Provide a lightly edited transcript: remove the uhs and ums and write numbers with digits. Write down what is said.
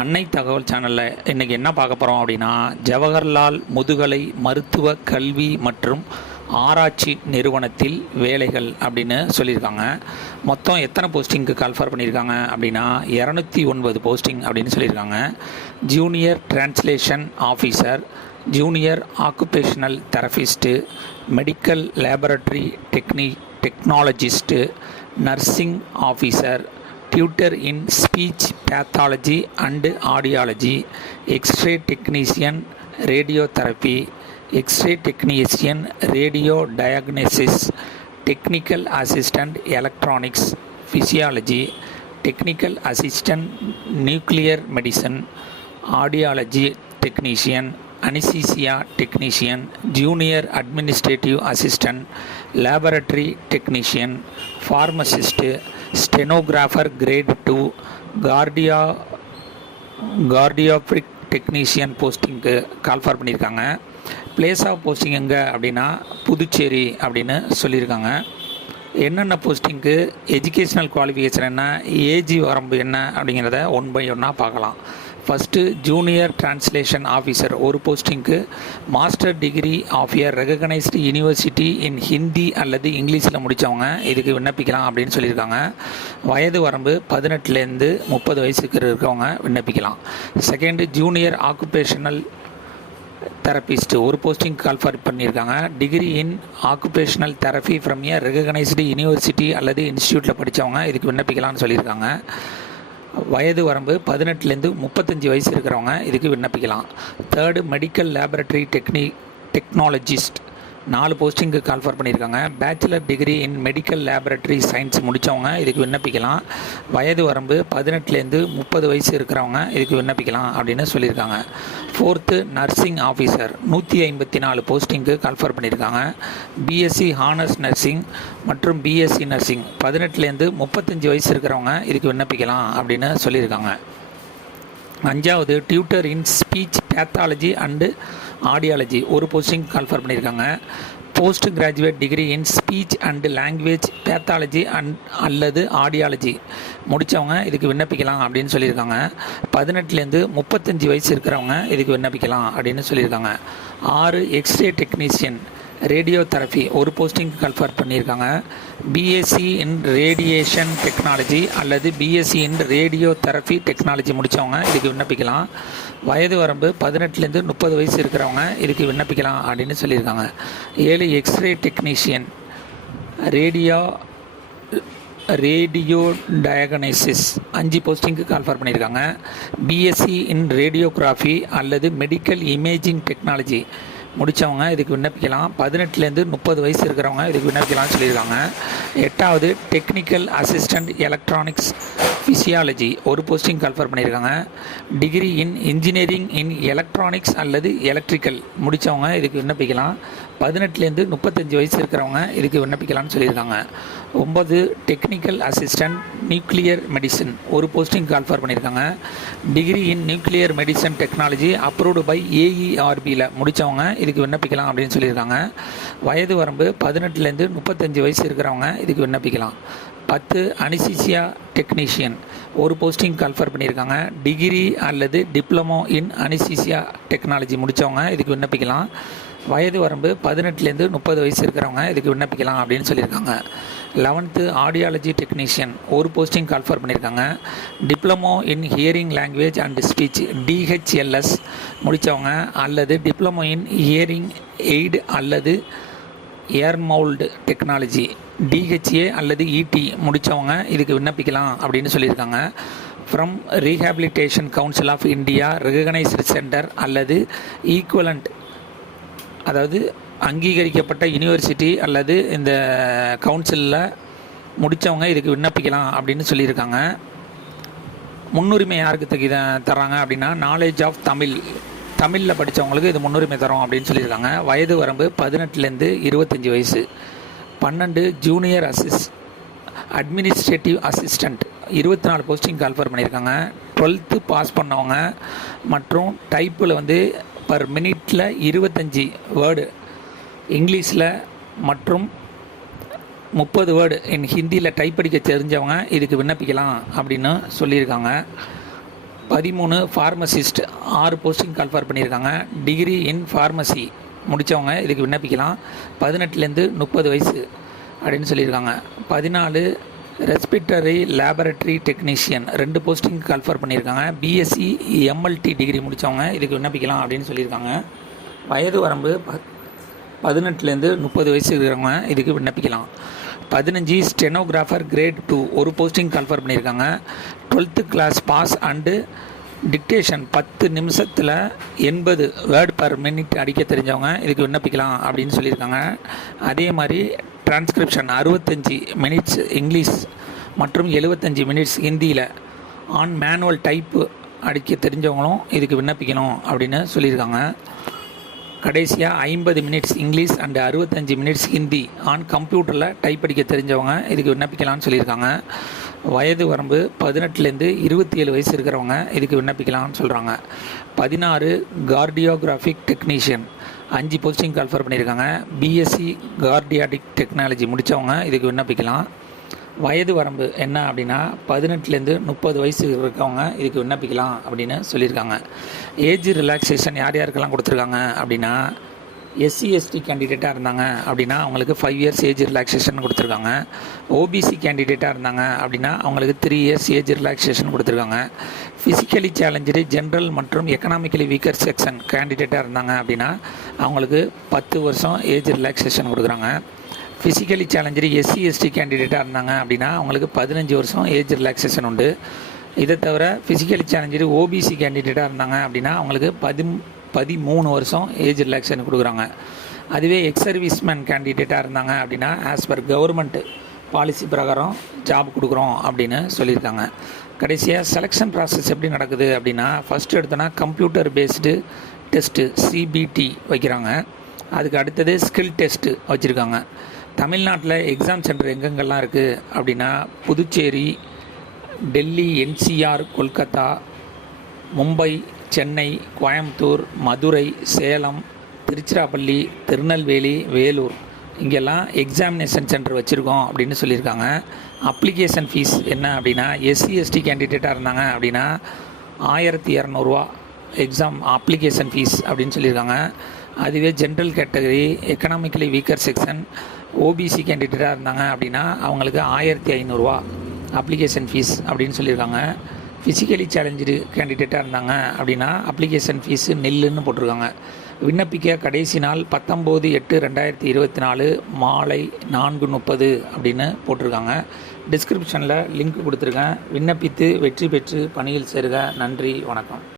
அன்னை தகவல் சேனலில் இன்றைக்கி என்ன பார்க்க போகிறோம் அப்படின்னா, ஜவஹர்லால் முதுகலை மருத்துவ கல்வி மற்றும் ஆராய்ச்சி நிறுவனத்தில் வேலைகள் அப்படின்னு சொல்லியிருக்காங்க. மொத்தம் எத்தனை போஸ்டிங்க்கு கால்ஃபர் பண்ணியிருக்காங்க அப்படின்னா 209 போஸ்டிங் அப்படின்னு சொல்லியிருக்காங்க. Junior translation officer, junior occupational therapist, medical laboratory technologist, nursing officer, tutor in speech pathology and audiology, X-ray technician radiotherapy, X-ray technician radio diagnosis, technical assistant electronics physiology, technical assistant nuclear medicine, audiology technician, anesthesia technician, junior administrative assistant, laboratory technician, pharmacist, stenographer grade 2, கார்டியோபிக் technician போஸ்டிங்க்கு call for பண்ணியிருக்காங்க. Place of posting எங்கே அப்படின்னா புதுச்சேரி அப்படின்னு சொல்லியிருக்காங்க. என்னென்ன போஸ்டிங்க்கு educational qualification என்ன, ஏஜ் வரம்பு என்ன அப்படிங்கிறத ஒன் பை ஒன்னாக பார்க்கலாம். ஃபஸ்ட்டு ஜூனியர் டிரான்ஸ்லேஷன் ஆஃபீஸர் ஒரு போஸ்டிங்க்கு master degree of a recognised university in Hindi அல்லது இங்கிலீஷில் முடித்தவங்க இதுக்கு விண்ணப்பிக்கலாம் அப்படின்னு சொல்லியிருக்காங்க. வயது வரம்பு 18லேருந்து 30 வயசுக்கு இருக்கவங்க விண்ணப்பிக்கலாம். செகண்டு ஜூனியர் ஆக்குபேஷனல் தெரபிஸ்ட் ஒரு போஸ்டிங் கால்ஃபார் பண்ணியிருக்காங்க. Degree in occupational therapy from a recognised university அல்லது இன்ஸ்டியூட்டில் படித்தவங்க இதுக்கு விண்ணப்பிக்கலாம்னு சொல்லியிருக்காங்க. வயது வரம்பு 18லேருந்து 35 வயசு இருக்கிறவங்க இதுக்கு விண்ணப்பிக்கலாம். தேர்டு மெடிக்கல் லேபரட்டரி டெக்னாலஜிஸ்ட் 4 போஸ்டிங்க்கு கால்ஃபர் பண்ணியிருக்காங்க. Bachelor degree in medical laboratory science முடித்தவங்க இதுக்கு விண்ணப்பிக்கலாம். வயது வரம்பு 18லேருந்து 30 வயசு இருக்கிறவங்க இதுக்கு விண்ணப்பிக்கலாம் அப்படின்னு சொல்லியிருக்காங்க. ஃபோர்த்து நர்சிங் ஆஃபீஸர் 154 போஸ்டிங்க்கு கால்ஃபர் பண்ணியிருக்காங்க. பிஎஸ்சி ஹானர்ஸ் நர்சிங் மற்றும் பிஎஸ்சி நர்சிங் 18லேருந்து 35 வயசு இருக்கிறவங்க இதுக்கு விண்ணப்பிக்கலாம் அப்படின்னு சொல்லியிருக்காங்க. 5வது tutor in speech pathology and audiology ஒரு போஸ்டிங் கால்ஃபர் பண்ணியிருக்காங்க. Post graduate degree in speech and language pathology அல்லது ஆடியாலஜி முடித்தவங்க இதுக்கு விண்ணப்பிக்கலாம் அப்படின்னு சொல்லியிருக்காங்க. 18லேருந்து 35 வயசு இருக்கிறவங்க இதுக்கு விண்ணப்பிக்கலாம் அப்படின்னு சொல்லியிருக்காங்க. 6 எக்ஸ்ரே டெக்னீஷியன் ரேடியோ தெரபி ஒரு போஸ்டிங் கால்ஃபர் பண்ணியிருக்காங்க. பிஎஸ்சி இன் ரேடியேஷன் டெக்னாலஜி அல்லது BSc in radio therapy technology முடித்தவங்க இதுக்கு விண்ணப்பிக்கலாம். வயது வரம்பு 18லேருந்து 30 வயசு இருக்கிறவங்க இதுக்கு விண்ணப்பிக்கலாம் அப்படின்னு சொல்லியிருக்காங்க. 7 x ray technician radio diagnosis 5 போஸ்டிங்க்கு call for பண்ணியிருக்காங்க. பிஎஸ்சி இன் ரேடியோகிராஃபி அல்லது மெடிக்கல் இமேஜிங் டெக்னாலஜி முடித்தவங்க இதுக்கு விண்ணப்பிக்கலாம். 18லேருந்து 30 வயசு இருக்கிறவங்க இதுக்கு விண்ணப்பிக்கலாம்னு சொல்லியிருக்காங்க. 8வது டெக்னிக்கல் அசிஸ்டண்ட் எலக்ட்ரானிக்ஸ் ஃபிசியாலஜி ஒரு போஸ்டிங் கால்ஃபர் பண்ணியிருக்காங்க. Degree in engineering in electronics அல்லது எலக்ட்ரிக்கல் முடித்தவங்க இதுக்கு விண்ணப்பிக்கலாம். 18லேருந்து 35 வயசு இருக்கிறவங்க இதுக்கு விண்ணப்பிக்கலாம்னு சொல்லியிருக்காங்க. 9 டெக்னிக்கல் அசிஸ்டண்ட் நியூக்ளியர் மெடிசன் ஒரு போஸ்டிங் கால்ஃபர் பண்ணியிருக்காங்க. Degree in nuclear medicine technology approved by ஏஇஆர்பியில் முடித்தவங்க இதுக்கு விண்ணப்பிக்கலாம் அப்படின்னு சொல்லியிருக்காங்க. வயது வரம்பு 18லேருந்து 35 வயசு இருக்கிறவங்க இதுக்கு விண்ணப்பிக்கலாம். 10 அனிசிசியா டெக்னீஷியன் ஒரு போஸ்டிங் கால்ஃபர் பண்ணியிருக்காங்க. டிகிரி அல்லது டிப்ளமோ இன் அனிசிசியா டெக்னாலஜி முடித்தவங்க இதுக்கு விண்ணப்பிக்கலாம். வயது வரம்பு 18லேருந்து 30 வயசு இருக்கிறவங்க இதுக்கு விண்ணப்பிக்கலாம் அப்படின்னு சொல்லியிருக்காங்க. 11th ஆடியாலஜி டெக்னீஷியன் ஒரு போஸ்டிங் கால்ஃபர் பண்ணியிருக்காங்க. Diploma in hearing language and speech DHLS முடித்தவங்க அல்லது டிப்ளமோ இன் ஹியரிங் எய்டு அல்லது ஏர்மவுல்டு டெக்னாலஜி டிஹெச்ஏ அல்லது இடி முடித்தவங்க இதுக்கு விண்ணப்பிக்கலாம் அப்படின்னு சொல்லியிருக்காங்க. From rehabilitation council of India recognised centre அல்லது ஈக்குவலண்ட் அதாவது அங்கீகரிக்கப்பட்ட யூனிவர்சிட்டி அல்லது இந்த கவுன்சிலில் முடித்தவங்க இதுக்கு விண்ணப்பிக்கலாம் அப்படின்னு சொல்லியிருக்காங்க. முன்னுரிமை யாருக்கு தராங்க அப்படின்னா நாலேஜ் ஆஃப் தமிழில் படித்தவங்களுக்கு இது முன்னுரிமை தரோம் அப்படின்னு சொல்லியிருக்காங்க. வயது வரம்பு 18லேருந்து 25 வயசு. 12 junior administrative assistant 24 posting call for பண்ணியிருக்காங்க. 12th பாஸ் பண்ணவங்க மற்றும் டைப்பில் பர் மினிட்டில் 25 வேர்டு இங்கிலீஷில் மற்றும் 30 வேர்டு ஹிந்தியில் டைப் படிக்க தெரிஞ்சவங்க இதுக்கு விண்ணப்பிக்கலாம் அப்படின்னு சொல்லியிருக்காங்க. 13 ஃபார்மசிஸ்ட் 6 போஸ்டிங் கால்ஃபார் பண்ணியிருக்காங்க. டிகிரி இன் ஃபார்மசி முடித்தவங்க இதுக்கு விண்ணப்பிக்கலாம். 18லேருந்து 30 வயசு அப்படின்னு சொல்லியிருக்காங்க. 14 respiratory laboratory technician 2 posting call for பண்ணியிருக்காங்க. பிஎஸ்சி எம்எல்டி டிகிரி முடித்தவங்க இதுக்கு விண்ணப்பிக்கலாம் அப்படின்னு சொல்லியிருக்காங்க. வயது வரம்பு 18லேருந்து 30 வயசு இருக்கிறவங்க இதுக்கு விண்ணப்பிக்கலாம். 15 ஸ்டெனோகிராஃபர் கிரேட் 2 1 போஸ்டிங் கால்ஃபார் பண்ணியிருக்காங்க. 12th class pass and dictation 10 நிமிஷத்தில் 80 வேர்ட் பர் மினிட் அடிக்க தெரிஞ்சவங்க இதுக்கு விண்ணப்பிக்கலாம் அப்படின்னு சொல்லியிருக்காங்க. அதே மாதிரி டிரான்ஸ்கிரிப்ஷன் 65 மினிட்ஸ் இங்கிலீஷ் மற்றும் 75 மினிட்ஸ் ஹிந்தியில் ஆன் மேனுவல் டைப்பு அடிக்க தெரிஞ்சவங்களும் இதுக்கு விண்ணப்பிக்கணும் அப்படின்னு சொல்லியிருக்காங்க. கடைசியாக 50 minutes English and 65 minutes Hindi on கம்ப்யூட்டரில் டைப் அடிக்க தெரிஞ்சவங்க இதுக்கு விண்ணப்பிக்கலாம்னு சொல்லியிருக்காங்க. வயது வரம்பு 18லேருந்து 27 வயசு இருக்கிறவங்க இதுக்கு விண்ணப்பிக்கலாம்னு சொல்கிறாங்க. 16 கார்டியோகிராஃபிக் டெக்னீஷியன் 5 போஸ்டிங் கால்ஃபர் பண்ணியிருக்காங்க. பிஎஸ்சி கார்டியாடிக் டெக்னாலஜி முடித்தவங்க இதுக்கு விண்ணப்பிக்கலாம். வயது வரம்பு என்ன அப்படின்னா 18லேருந்து 30 வயசு இருக்கவங்க இதுக்கு விண்ணப்பிக்கலாம் அப்படின்னு சொல்லியிருக்காங்க. ஏஜ் ரிலாக்ஸேஷன் யார் யாருக்கெல்லாம் கொடுத்துருக்காங்க அப்படின்னா எஸ்சி/எஸ்டி கேண்டிடேட்டாக இருந்தாங்க அப்படின்னா அவங்களுக்கு 5 இயர்ஸ் ஏஜ் ரிலாக்ஸேஷன் கொடுத்துருக்காங்க. ஓபிசி கேண்டிடேட்டாக இருந்தாங்க அப்படின்னா அவங்களுக்கு 3 இயர்ஸ் ஏஜ் ரிலாக்ஸேஷன் கொடுத்துருக்காங்க. ஃபிசிக்கலி சேலஞ்சு ஜென்ரல் மற்றும் எக்கனாமிக்கலி வீக்கர் செக்ஷன் கேண்டிடேட்டாக இருந்தாங்க அப்படின்னா அவங்களுக்கு 10 வருஷம் ஏஜ் ரிலாக்ஸேஷன் கொடுக்குறாங்க. ஃபிசிக்கலி சேலஞ்சு எஸ்சி/எஸ்டி கேண்டிடேட்டாக இருந்தாங்க அப்படின்னா அவங்களுக்கு 15 வருஷம் ஏஜ் ரிலாக்ஸேஷன் உண்டு. இதை தவிர ஃபிசிக்கலி சேலஞ்சு ஓபிசி கேண்டிடேட்டாக இருந்தாங்க அப்படின்னா அவங்களுக்கு 13 வருஷம் ஏஜ் ரிலாக்ஸேஷன் கொடுக்குறாங்க. அதுவே எக்ஸ் சர்வீஸ்மேன் கேண்டிடேட்டாக இருந்தாங்க அப்படின்னா ஆஸ் பர் கவர்மெண்ட் பாலிசி பிரகாரம் ஜாப் கொடுக்குறோம் அப்படின்னு சொல்லியிருக்காங்க. கடைசியாக செலெக்ஷன் ப்ராசஸ் எப்படி நடக்குது அப்படின்னா ஃபஸ்ட்டு எடுத்தோன்னா கம்ப்யூட்டர் பேஸ்டு டெஸ்ட்டு சிபிடி வைக்கிறாங்க. அதுக்கு அடுத்தது ஸ்கில் டெஸ்ட்டு வச்சுருக்காங்க. தமிழ்நாட்டில் எக்ஸாம் சென்டர் எங்கெங்கெல்லாம் இருக்குது அப்படின்னா புதுச்சேரி, டெல்லி, என்சிஆர், கொல்கத்தா, மும்பை, சென்னை, கோயம்புத்தூர், மதுரை, சேலம், திருச்சிராப்பள்ளி, திருநெல்வேலி, வேலூர் இங்கெல்லாம் எக்ஸாமினேஷன் சென்டர் வச்சுருக்கோம் அப்படின்னு சொல்லியிருக்காங்க. அப்ளிகேஷன் ஃபீஸ் என்ன அப்படின்னா எஸ்சி/எஸ்டி கேண்டிடேட்டாக இருந்தாங்க அப்படின்னா 1200 எக்ஸாம் அப்ளிகேஷன் ஃபீஸ் அப்படின்னு சொல்லியிருக்காங்க. அதுவே general category, economically weaker section, OBC கேண்டிடேட்டாக இருந்தாங்க அப்படின்னா அவங்களுக்கு 1500 அப்ளிகேஷன் ஃபீஸ் அப்படின்னு சொல்லியிருக்காங்க. ஃபிசிக்கலி சேலஞ்சு கேண்டிடேட்டாக இருந்தாங்க அப்படின்னா அப்ளிகேஷன் ஃபீஸு நில்லுன்னு போட்டிருக்காங்க. விண்ணப்பிக்க கடைசி நாள் 19/8/2024 மாலை 4:30 அப்படின்னு போட்டிருக்காங்க. டிஸ்கிரிப்ஷனில் லிங்க் கொடுத்துருக்கேன். விண்ணப்பித்து வெற்றி பெற்று பணியில் சேருக. நன்றி, வணக்கம்.